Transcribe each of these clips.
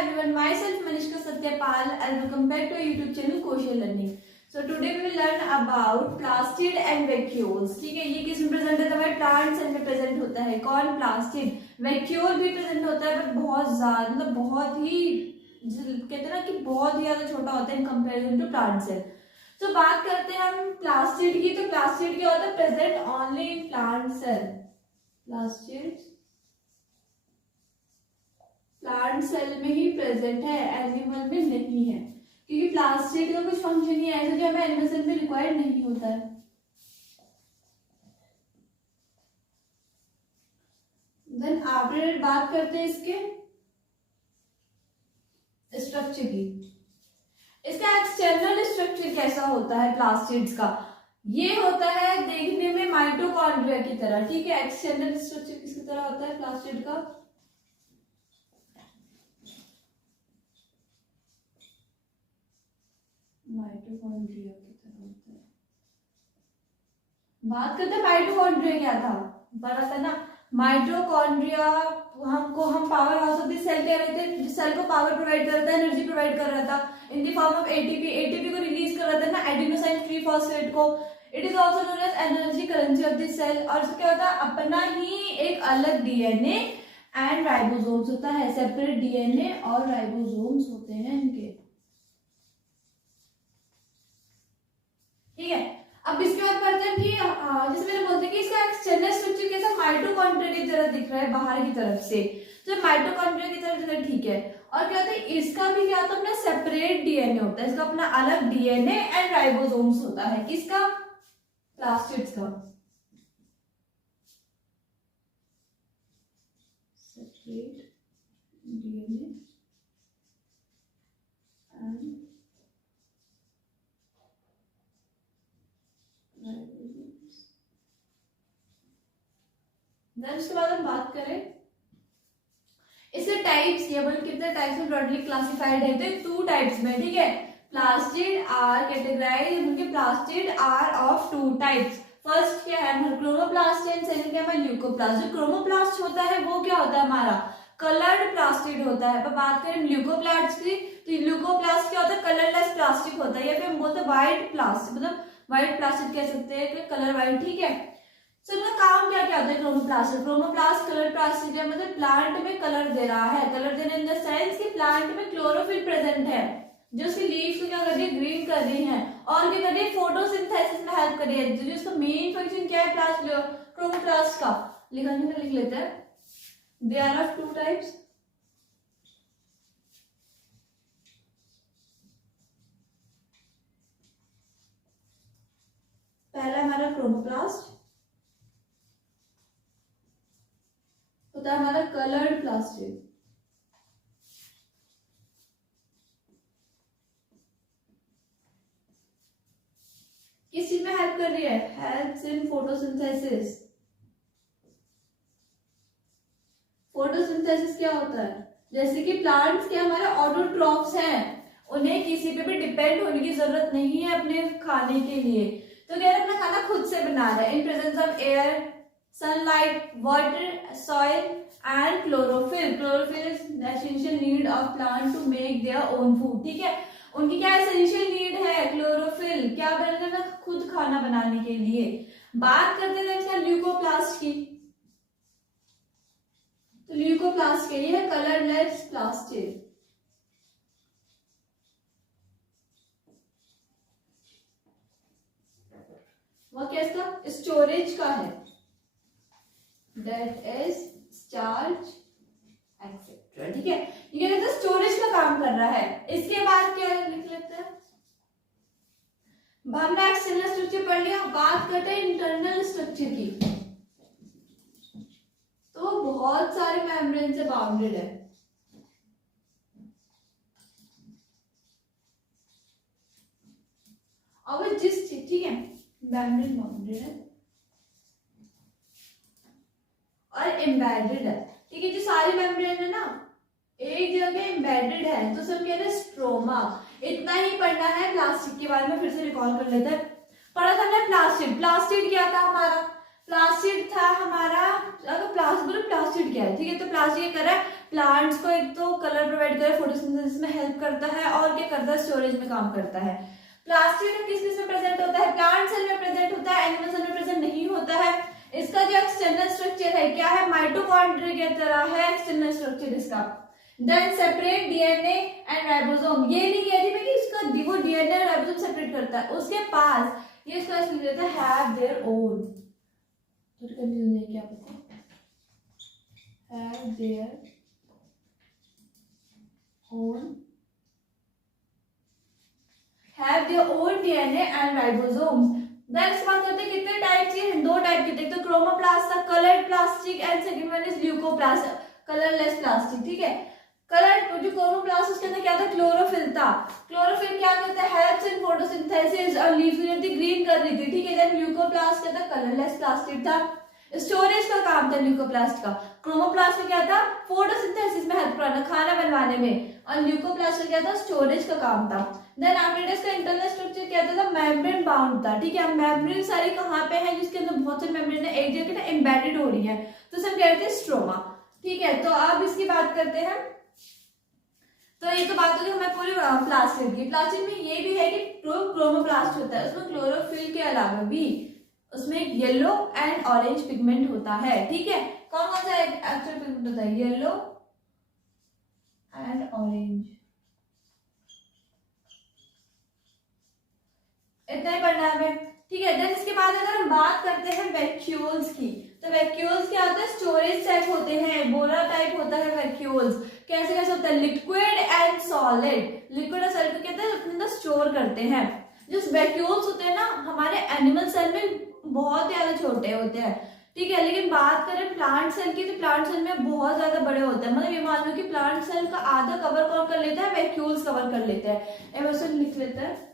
everyone, myself Manishka Satyapal and welcome back to our YouTube channel Kosher Learning. So today we will learn about plastid and vacuoles. ठीक है, ये किसमें present है? हमारे plant cell में present होता है. कौन? प्लास्टिड. वैक्यूल भी प्रेजेंट होता है बट बहुत ज्यादा, मतलब बहुत ही, कहते हैं ना कि बहुत ही ज्यादा छोटा होता है in comparison to plant cell. तो बात करते हैं हम प्लास्टिड की. तो प्लास्टिड क्या होता है? Present only in plant cell. Plastid plant cell में ही प्रेजेंट है, एनिमल में नहीं है, क्योंकि प्लास्टिड का कुछ फंक्शन ही ऐसा जो हमें एनिमल सेल में रिक्वायर्ड नहीं होता है. देन आफ्टर बात करते हैं इसके स्ट्रक्चर की. इसका एक्सटर्नल स्ट्रक्चर कैसा होता है प्लास्टिड्स का? ये होता है देखने में माइटोकॉन्ड्रिया की तरह. ठीक है, एक्सटर्नल स्ट्रक्चर किसकी तरह होता है प्लास्टिड का? माइटोकॉन्ड्रिया की तरह होता है. बात करते हैं माइटोकॉन्ड्रिया क्या था, पता था ना. माइटोकॉन्ड्रिया हम power house of the cell कह रहे थे, जिस सेल को पावर प्रोवाइड करता है, एनर्जी प्रोवाइड कर रहा था in the form of ATP. ATP को रिलीज कर रहा था ना एडिनोसाइन ट्रीफॉस्फेट को. It is also known as energy currency of the cell. और इसका क्या होता है? अपना ही एक अलग डीएनए एंड राइबोसोम्स होता है. सेपरेट डीएनए और राइबोसोम्स होते हैं इनके. ठीक है, अब इसके बाद पढ़ते हैं कि जैसे मैंने बोलते कि इसका एक्सटर्नल स्ट्रक्चर कैसा? माइटोकॉन्ड्रिया की तरह दिख रहा है बाहर की तरफ से. तो माइटोकॉन्ड्रिया की तरह दिख रहा है, ठीक है. और क्या होता है? इसका भी क्या होता है? अपना सेपरेट डीएनए होता है. इसका अपना अलग डीएनए एंड राइबोसोम्स होता है. किसका? प्लास्टिड्स का. सेपरेट डीएनए एंड देन उसके बाद हम बात करें इसके टाइप्स. ये बोल कितने टाइप्स में ब्रॉडली क्लासिफाइड है? तो टू टाइप्स में. ठीक है, प्लास्टिड आर कैटेगराइज्ड, उनके plastid are of two types. First क्या है? क्रोमोप्लास्ट एंड सेकंड क्या है? ल्यूकोप्लास्ट. जो क्रोमोप्लास्ट होता है वो क्या होता है? हमारा कलर्ड प्लास्टिड होता है. अब बात करें ल्यूकोप्लास्ट की, तो ल्यूकोप्लास्ट क्या होता है? कलरलेस प्लास्टिक होता है, या फिर हम बोलते हैं व्हाइट प्लास्टिक, मतलब व्हाइट प्लास्टिक कह सकते हैं, कलर व्हाइट. ठीक है, तो इनका काम क्या क्या होता है? क्रोमोप्लास्ट. क्रोमोप्लास्ट कलर प्लास्टिक है, मतलब प्लांट में कलर दे रहा है. कलर देने इन द सेंस कि प्लांट में क्लोरोफिल प्रेजेंट है, जो उसकी लीव्स को क्या कर रही है? ग्रीन कर रही है. और क्या कर रही है? फोटोसिंथेसिस में हेल्प कर रही है. जो उसका मेन फंक्शन क्या है क्रोमोप्लास्ट का? लिख लेते हैं. They are of two types. पहला हमारा क्रोमोप्लास्ट होता है हमारा कलर्ड प्लास्टिड. किस चीज में हेल्प कर रही है? Helps in photosynthesis. फोटोसिंथेसिस क्या होता है? जैसे कि प्लांट्स के हमारे ऑटोट्रॉफ्स हैं, उन्हें किसी पे भी डिपेंड होने की जरूरत नहीं है अपने खाने के लिए. तो क्या है? अपना खाना खुद से बना रहा है in presence of air, sunlight, water, soil and chlorophyll. Chlorophyll is the essential need of plant to make their own food. ठीक है, उनकी क्या essential need है? क्लोरोफिल. क्या बनाना? खुद खाना बनाने के लिए. बात करते हैं इसका ल्यूकोप्लास्ट की. तो ल्यूकोप्लास्ट के लिए है कलरलेस प्लास्टिड. वह क्या इसका स्टोरेज का है, that is starch etc. ठीक है, ये कहते हैं स्टोरेज का काम कर रहा है. इसके बाद क्या लिख लेते हैं? हमने एक्सटर्नल स्ट्रक्चर पढ़ लिया. बात करते हैं इंटरनल स्ट्रक्चर की. तो बहुत सारे मेम्ब्रेन से बाउंडेड है. और जिस चीज, ठीक है, मेम्ब्रेन बाउंडेड है और एम्बेडेड है. ठीक है, जो सारी मेम्ब्रेन है ना एक जगह एम्बेडेड है, तो सब कह रहे हैं स्ट्रोमा. इतना ही पढ़ना है. प्लास्टिक के बारे में फिर से रिकॉल कर लेते हैं. पढ़ा था ना प्लास्टिड. प्लास्टिड क्या था हमारा? प्लास्टिड था हमारा, अगर प्लास्टिड क्या है? ठीक है, तो प्लास्टिड कर रहा है प्लांट्स को एक तो कलर प्रोवाइड कर फोटोसिंथेसिस में हेल्प करता है और क्या करता है, स्टोरेज में काम करता है। प्लास्टिड किस किस में प्रेजेंट होता है, प्लांट सेल में प्रेजेंट होता है, एनिमल सेल में प्रेजेंट नहीं होता है। इसका जो एक्सटर्नल स्ट्रक्चर है क्या है, माइटोकॉन्ड्रिया की तरह है एक्सटर्नल स्ट्रक्चर इसका। Then separate DNA and ribosome, ये नहीं कहती मैं कि इसका वो डीएनए और राइबोसोम सेपरेट करता है, उसके पास ये इसका लिख देता है हैव देयर ओन, थोड़ी कंफ्यूजन है क्या पता, have their own, have their own DNA and ribosome. Then इसके बाद करते हैं कितने टाइप के हैं, 2 टाइप के, एक तो क्रोमोप्लास्ट था coloured plastic and second one is leucoplast colourless plastic, ठीक है। कलर जो क्लोरोप्लास्ट उसके अंदर क्या था, क्लोरोफिल था। क्लोरोफिल क्या करता है, हेल्प्स इन फोटोसिंथेसिस और लीव्स को ग्रीन कर रही थी, ठीक है। देन ल्यूकोप्लास्ट क्या था, कलरलेस प्लास्टिक था, स्टोरेज का काम था ल्यूकोप्लास्ट का। क्रोमोप्लास्ट का क्या था, फोटोसिंथेसिस में हेल्प करना, खाना बनवाने में, और ल्यूकोप्लास्ट का क्या था, स्टोरेज का काम था। देन आफ्टर इसका इंटरनल स्ट्रक्चर क्या था, मेम्ब्रेन बाउंड था, ठीक है। मेम्ब्रेन सारी कहाँ पे है, जिसके अंदर बहुत सारी मेम्ब्रेन एक जगह एम्बेडेड हो रही है, तो सब कहते हैं स्ट्रोमा, ठीक है। तो अब इसकी बात करते हैं, तो ये तो बात होगी हमें पूरी प्लास्टिड की। प्लास्टिड में ये भी है कि क्रोमोप्लास्ट होता है, उसमें क्लोरोफिल के अलावा भी उसमें येलो एंड ऑरेंज पिगमेंट होता है, ठीक है। कौन कौन सा एक्चुअल पिगमेंट होता है, येलो एंड ऑरेंज, इतना ही पढ़ना है हमें, ठीक है। देन इसके बाद अगर हम बात करते हैं वैक्यूल्स की, तो वैक्यूल्स क्या होता है, स्टोरेज टाइप होते हैं, बोरा टाइप होता है वैक्यूल्स। कैसे कैसे होता है, लिक्विड एंड सॉलिड, लिक्विड और सॉलिड को कहते हैं अपने अंदर स्टोर करते हैं। जो वैक्यूल्स होते हैं ना हमारे एनिमल सेल में बहुत ज्यादा छोटे होते हैं, ठीक है। लेकिन बात करें प्लांट सेल की, तो प्लांट सेल में बहुत ज्यादा बड़े होते हैं। मतलब ये मान लो कि प्लांट सेल का आधा कवर कौन कर लेता है, वैक्यूल्स कवर कर लेते हैं, एमर्सन लिख लेता है।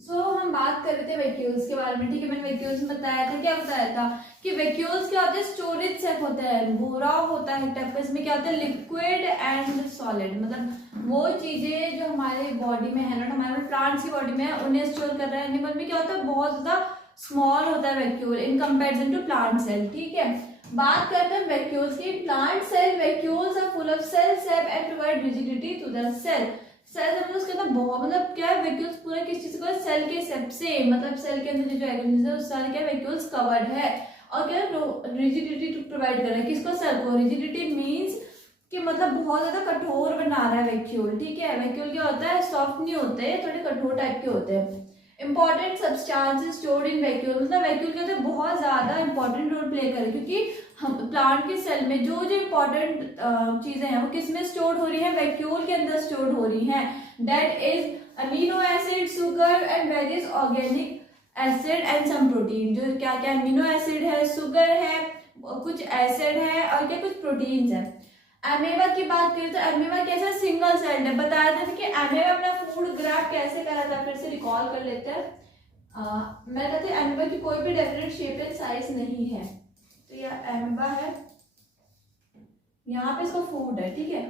हम बात कर रहे थे वैक्यूल्स के बारे में, ठीक है। मैंने वैक्यूल्स में बताया था, क्या बताया था कि वैक्यूल्स क्या होते हैं, स्टोरेज सेल होता है, बोरा होता है टाइप का। इसमें क्या होता है, लिक्विड एंड सॉलिड, मतलब वो चीजें जो हमारे बॉडी में है ना, हमारे प्लांट्स की बॉडी में है, उन्हें स्टोर कर रहा है। एनिमल में क्या होता है, बहुत ज्यादा स्मॉल होता है vacuole in comparison to plant cell, ठीक है। बात करते हैं वैक्यूल्स की। Plant cell vacuoles are full of cell sap and provide rigidity to the cell. Cell मतलब उसके अंदर बहुत, मतलब क्या है, वैक्यूल्स पूरा किस चीज को, सेल के सेप से, मतलब सेल के अंदर जो ऑर्गेनिज्म है उस सारे क्या वैक्यूल्स कवर्ड है। और क्या रिजिडिटी टू प्रोवाइड कर रहा है किसको, सेल को। रिजिडिटी मींस कि मतलब बहुत ज्यादा कठोर बना रहा है वैक्यूल, ठीक है। वैक्यूल क्या होता है, सॉफ्ट नहीं होते, थोड़े कठोर टाइप के होते हैं। Important substances stored in vacuole, मतलब वैक्यूल के अंदर बहुत ज्यादा इंपॉर्टेंट रोल प्ले करे, क्योंकि हम प्लांट के सेल में जो जो इंपॉर्टेंट चीजें हैं वो किसमें स्टोर्ड हो रही है, वैक्यूल के अंदर स्टोर्ड हो रही हैं। That is amino acid, sugar and various organic acid and some protein. जो क्या क्या अमीनो एसिड है, शुगर है, कुछ एसिड है और क्या कुछ प्रोटीन्स है। एमेबा की बात करें तो एमेबा कैसा, सिंगल सेल्ड है। बताया था कि एमेबा अपना फूड ग्राफ्ट कैसे करा था, फिर से रिकॉल कर लेते हैं। मैं कहती हूँ एमेबा की कोई भी डेफिनेट शेप एंड साइज नहीं है, तो यह एमेबा है, यहाँ पे इसका फूड है, ठीक है।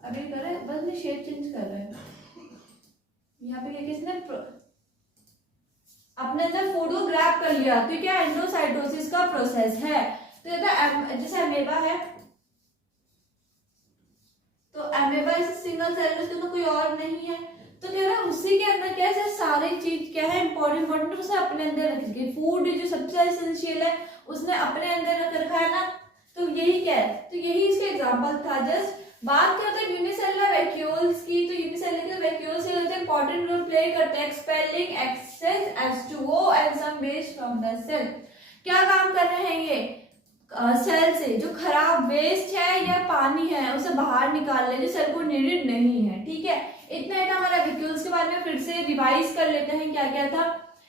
अभी कर रहे बस मैं शेप चेंज कर रहे हैं। यहाँ पे किसने अपने अंदर फूड को ग्रैब कर लिया, तो क्या एंडोसाइटोसिस का प्रोसेस है। तो जैसे एमेबा है, तो एमेबा इस सिंगल सेल में, उसके अंदर कोई और नहीं है, तो कह रहा है उसी के अंदर कैसे सारी चीज क्या है, इंपॉर्टेंट उसे अपने अंदर रख दी। फूड जो सबसे एसेंशियल है उसने अपने अंदर रख रखा है ना, तो यही क्या है, तो यही इसका एग्जांपल था। जस्ट बात करते हैं यूनिसेलुलर वैक्यूल्स की, तो unicellular vacuoles important role play करते हैं expelling excess H2O and some waste from the cell. क्या काम कर रहे हैं ये, सेल से जो खराब वेस्ट है या पानी है उसे बाहर निकाल ले, जो सेल को नीडेड नहीं है, ठीक है। इतना है हमारा वैक्यूल्स के बारे में। फिर से रिवाइज कर लेते हैं क्या क्या था।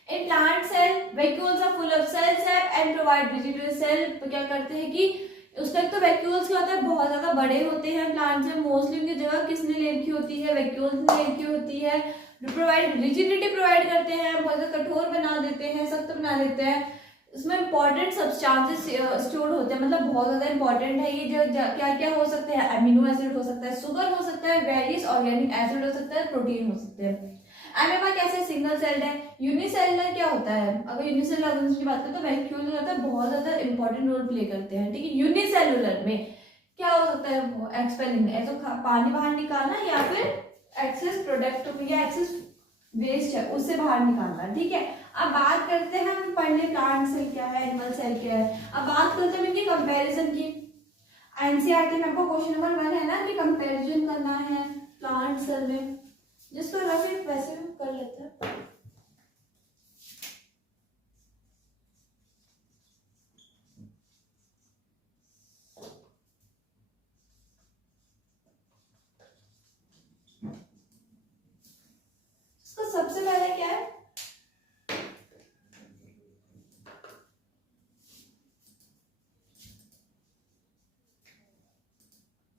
In plant cell vacuoles are full of cell sap and provide rigid cell. तो क्या करते हैं कि उस तक तो वैक्यूल्स क्या होता है, बहुत ज्यादा बड़े होते हैं प्लांट से। मोस्टली उनकी जगह किसने ले रखी होती है, वैक्यूल्स ने ले रखी होती है। प्रोवाइड रिजिडिटी प्रोवाइड करते हैं, बहुत ज्यादा कठोर बना देते हैं, सख्त बना देते हैं। इसमें इंपॉर्टेंट सब्सटेंसेस स्टोर्ड होते हैं, मतलब बहुत ज्यादा इंपॉर्टेंट है ये। जो क्या क्या हो सकते हैं, अमीनो एसिड हो सकता है, शुगर हो सकता है, वेरियस ऑर्गेनिक एसिड हो सकता है, प्रोटीन हो सकते हैं। एमेबा कैसे सिंगल सेल्ड है। यूनिसेलुलर क्या होता है, अगर यूनिसेलुलर ऑर्गेनिज्म की बात करें तो वैक्यूल होता है, बहुत ज्यादा इंपॉर्टेंट रोल प्ले करते हैं, ठीक है। यूनिसेलुलर में क्या हो सकता है वो एक्सपेलिंग, तो पानी बाहर निकालना या फिर एक्सेस प्रोडक्ट या एक्सेस वेस्ट है उससे बाहर निकालना, ठीक है। अब बात करते हैं, हम पढ़ने प्लांट सेल क्या है, एनिमल सेल क्या है। अब बात करते हैं इनकी कंपैरिजन की। एनसीईआरटी में आपको क्वेश्चन नंबर 1 है ना कि कंपैरिजन करना है प्लांट सेल में, जिसको रफी वैसे भी कर लेते हैं। इसको सबसे पहले क्या है,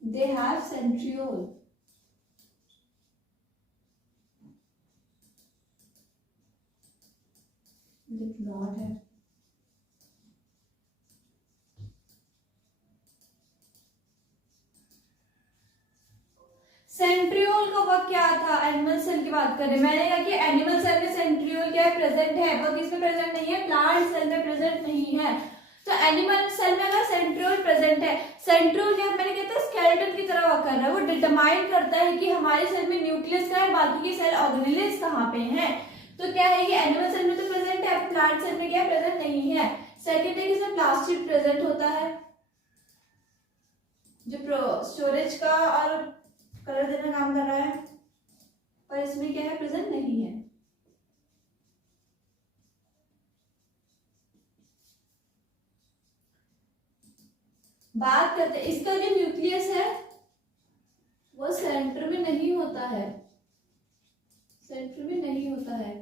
they have centriole, did not have। Centriole का वर्क क्या था, एनिमल सेल की बात करें, मैंने कहा कि एनिमल सेल में सेंट्रियोल क्या है, प्रेजेंट है, पर किसमें प्रेजेंट नहीं है, प्लांट सेल में प्रेजेंट नहीं है। तो एनिमल सेल में अगर सेंट्रियोल प्रेजेंट है, सेंट्रियोल क्या मैंने कहता है स्केलेटन की तरह वर्क कर रहा है, वो डिटरमाइन करता है कि हमारे सेल में न्यूक्लियस का है, बाकी के सेल ऑर्गेनेल्स कहाँ पे हैं। तो क्या है कि एनिमल सेल में तो प्रेजेंट है, प्लांट सेल में क्या प्रेजेंट नहीं है। सेकेंड है कि इसमें प्लास्टिड प्रेजेंट होता है, जो स्टोरेज का और कलर देना काम कर रहा है, पर इसमें क्या है प्रेजेंट नहीं है। बात करते हैं इसका जो न्यूक्लियस है वो सेंटर में नहीं होता है, सेंटर में नहीं होता है,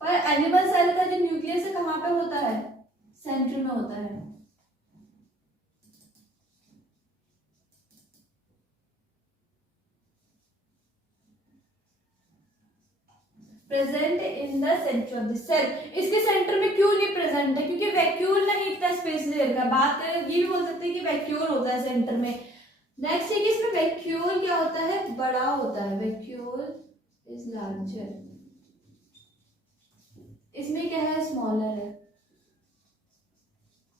पर एनिमल सेल का जो न्यूक्लियस है कहाँ पे होता है, सेंटर में होता है। Present in the centre of the cell, इसके सेंटर में क्यों नहीं प्रेजेंट है, क्योंकि वैक्यूल नहीं इतना स्पेस ले लेगा। बात करें ये भी बोल सकते हैं कि वैक्यूल होता है सेंटर में। नेक्स्ट है कि इसमें वैक्यूल क्या होता है, बड़ा होता है, वैक्यूल इज लार्जर, इसमें क्या है स्मॉलर है,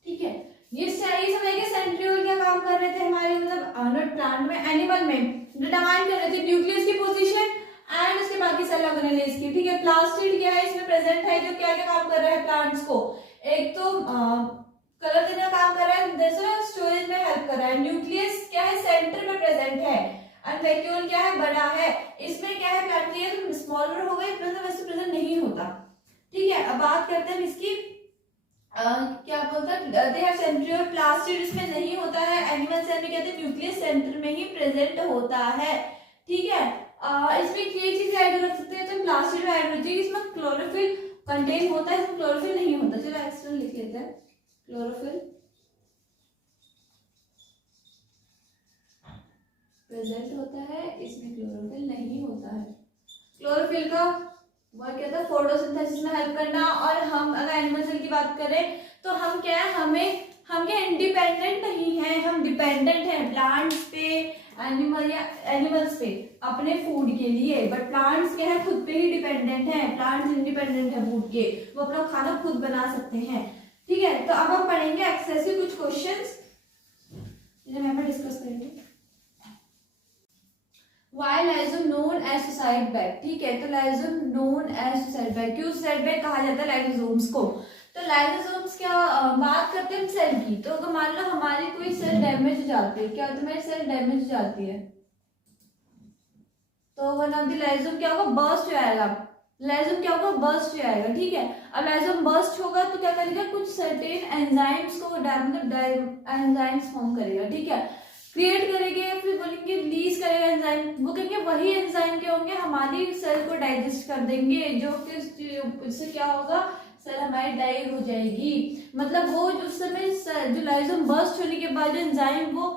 ठीक है। ये सही समय के सेंट्रियोल क्या काम कर रहे थे हमारे, मतलब प्लांट में, एनिमल में डिटरमाइन कर रहे थे न्यूक्लियस की पोजीशन एंड उसके बाकी सेल ऑर्गेनेल्स की, ठीक है। प्लास्टिड क्या है इसमें प्रेजेंट है, जो क्या क्या काम कर रहा है प्लांट्स को, एक तो कलर देने का काम कर रहा है, दूसरा स्टोरेज में हेल्प कर रहा है। न्यूक्लियस क्या है सेंटर में प्रेजेंट है, एंड वैक्यूल क्या है बड़ा है। इसमें क्या है प्लांट के स्मॉलर हो गए, वैसे प्रेजेंट नहीं होता, ठीक है। अब बात करते हैं इसकी क्या बोलते हैं, दे हैव सेंट्रियोल, प्लास्टिड इसमें नहीं होता है। एनिमल सेल में कहते हैं न्यूक्लियस सेंटर में ही प्रेजेंट होता है, ठीक है। इसमें ये चीज ऐड कर सकते हैं, तो प्लास्टिड में ऐड होती है, इसमें क्लोरोफिल कंटेन होता है, इसमें क्लोरोफिल नहीं होता। चलो एक्स्ट्रा लिख लेते हैं, क्लोरोफिल प्रेजेंट होता है, इसमें क्लोरोफिल नहीं होता है। क्लोरोफिल का वर्क क्या था, फोटोसिंथेसिस में हेल्प करना। और हम अगर एनिमल सेल की बात करें तो हम क्या है, हम क्या इंडिपेंडेंट नहीं है, हम डिपेंडेंट हैं प्लांट्स पे, एनिमल्स पे अपने फूड के लिए। बट प्लांट्स क्या है खुद पे ही डिपेंडेंट है, प्लांट्स इंडिपेंडेंट है फूड के, वो अपना खाना खुद बना सकते हैं, ठीक है। तो अब हम पढ़ेंगे एक्सेसिव कुछ क्वेश्चंस जिन्हें हम डिस्कस करेंगे। Why lysosome known as suicide bag, ठीक है। तो lysosome known as suicide bag, क्यों सुसाइड बैग कहा जाता है लाइसोसोम्स को। तो लाइसोसोम्स क्या, बात करते हैं सेल की, तो अगर मान लो हमारी कोई सेल डैमेज हो जाती है, क्या तुम्हारी सेल डैमेज हो जाती है, तो वन ऑफ द लाइसोसोम क्या होगा, बर्स्ट हो जाएगा, लाइसोसोम क्या होगा, बर्स्ट हो जाएगा, ठीक है। अब लाइसोसोम बर्स्ट होगा तो क्या करेगा, कुछ सर्टेन एंजाइम्स को एंजाइम्स फॉर्म करेगा, ठीक है, क्रिएट करेंगे, फिर बोलेंगे रिलीज करेगा एंजाइम, वो कहेंगे वही एंजाइम क्या होंगे, हमारी सेल को डाइजेस्ट कर देंगे, जो कि इससे क्या होगा, सेल हमारी डाई हो जाएगी। मतलब वो उस समय जो लाइसोसोम बर्स्ट होने के बाद जो एंजाइम वो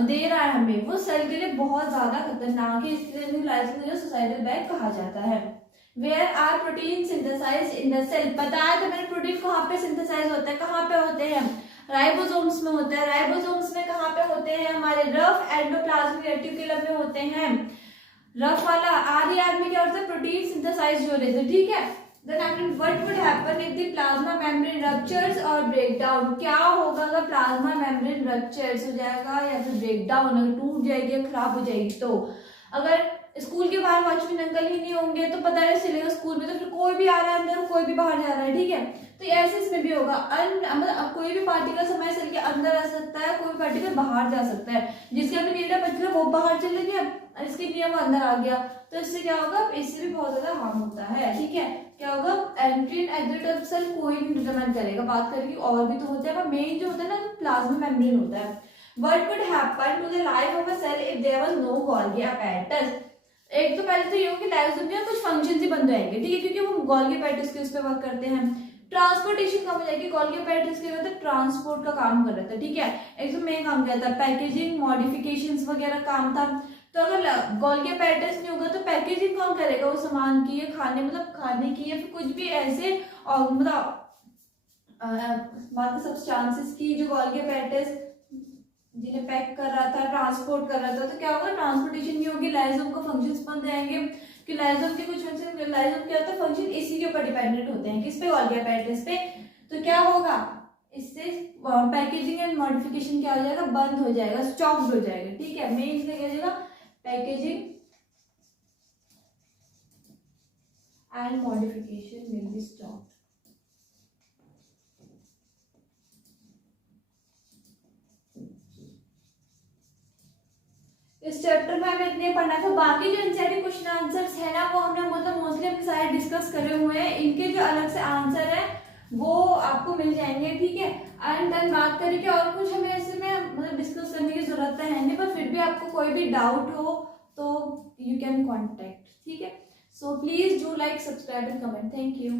दे रहा है हमें, वो सेल के लिए बहुत ज्यादा खतरनाक है, इसलिए लाइसोसोम को सुसाइडल बैग कहा जाता है। Where are protein synthesized in the cell, बताया तो मैंने प्रोटीन कहाँ पे सिंथेसाइज होता है, कहाँ पे होते हैं, राइबोसोम्स में होता है। राइबोसोम्स में कहाँ पे होते हैं, हमारे रफ एंडोप्लाज्मिक रेटिकुलम में होते हैं। रफ वाला आर में क्या होता है, प्रोटीन सिंथेसाइज हो रहे थे, ठीक है। Then after what would happen if the plasma membrane ruptures or breakdown? क्या होगा अगर प्लाज्मा मेम्ब्रेन रप्चर्स हो जाएगा या फिर ब्रेकडाउन, अगर टूट जाएगी या खराब हो जाएगी तो अगर स्कूल के बाहर वॉचमैन अंकल ही नहीं होंगे तो पता है चलेगा स्कूल में, तो फिर कोई भी आ रहा है अंदर, कोई भी बाहर जा रहा है, ठीक है। तो ऐसे इसमें भी होगा, मतलब कोई भी पार्टिकल समय सेल के अंदर आ सकता है, कोई भी पार्टिकल बाहर जा सकता है। जिसका भी नियम मतलब वो बाहर चले गया, इसके नियम अंदर आ गया, तो इससे क्या होगा, इससे भी बहुत ज्यादा हार्म होता है, ठीक है। क्या होगा, entry and exit of cell कोई नहीं डिटरमाइन करेगा। बात करेंगे और भी तो होता है, पर मेन जो होता है ना प्लाज्मा मेम्ब्रेन होता है। What would happen to the life of a cell if there was no Golgi apparatus? एक तो पहले तो ये हो कि लाइसोसोम में कुछ फंक्शन ही बंद रहेंगे, ठीक है, क्योंकि वो गोल्गी apparatus के उस पर वर्क करते हैं। ट्रांसपोर्टेशन कम हो जाएगी, गोल्गी apparatus के होता है ट्रांसपोर्ट का काम कर रहा था, ठीक है। एक तो मेन काम क्या था, पैकेजिंग मॉडिफिकेशंस वगैरह काम था। तो अगर गोल्गी apparatus नहीं होगा तो पैकेजिंग कौन करेगा वो सामान की, या खाने मतलब खाने की, या फिर कुछ भी ऐसे मतलब सब्सटेंसेस की जो गोल्गी apparatus जिन्हें पैक कर रहा था, ट्रांसपोर्ट कर रहा था, तो क्या होगा, ट्रांसपोर्टेशन नहीं होगी, लाइसोसोम का फंक्शंस बंद रहेंगे। कि लाइसोसोम के कुछ फंक्शन, लाइसोसोम क्या होता है, फंक्शन इसी के ऊपर डिपेंडेंट होते हैं, किस पे, गोल्गी apparatus पे। तो क्या होगा, इससे पैकेजिंग एंड मॉडिफिकेशन क्या हो जाएगा, बंद हो जाएगा, स्टॉप्ड हो जाएगा, ठीक है। मेन इसमें क्या हो जाएगा, packaging and modification will be stopped. इस चैप्टर में हमें इतने पढ़ना था, बाकी जो एनसीईआरटी क्वेश्चन आंसर्स है ना वो हमने मतलब मोस्टली अपने सारे डिस्कस करे हुए हैं, इनके जो अलग से आंसर है वो आपको मिल जाएंगे, ठीक है। एंड देन बात करें कि और कुछ हमें ऐसे में मतलब डिस्कस करने की जरूरत है नहीं, पर फिर भी आपको कोई भी डाउट हो तो यू कैन कॉन्टेक्ट, ठीक है। So please do like, subscribe and comment. Thank you.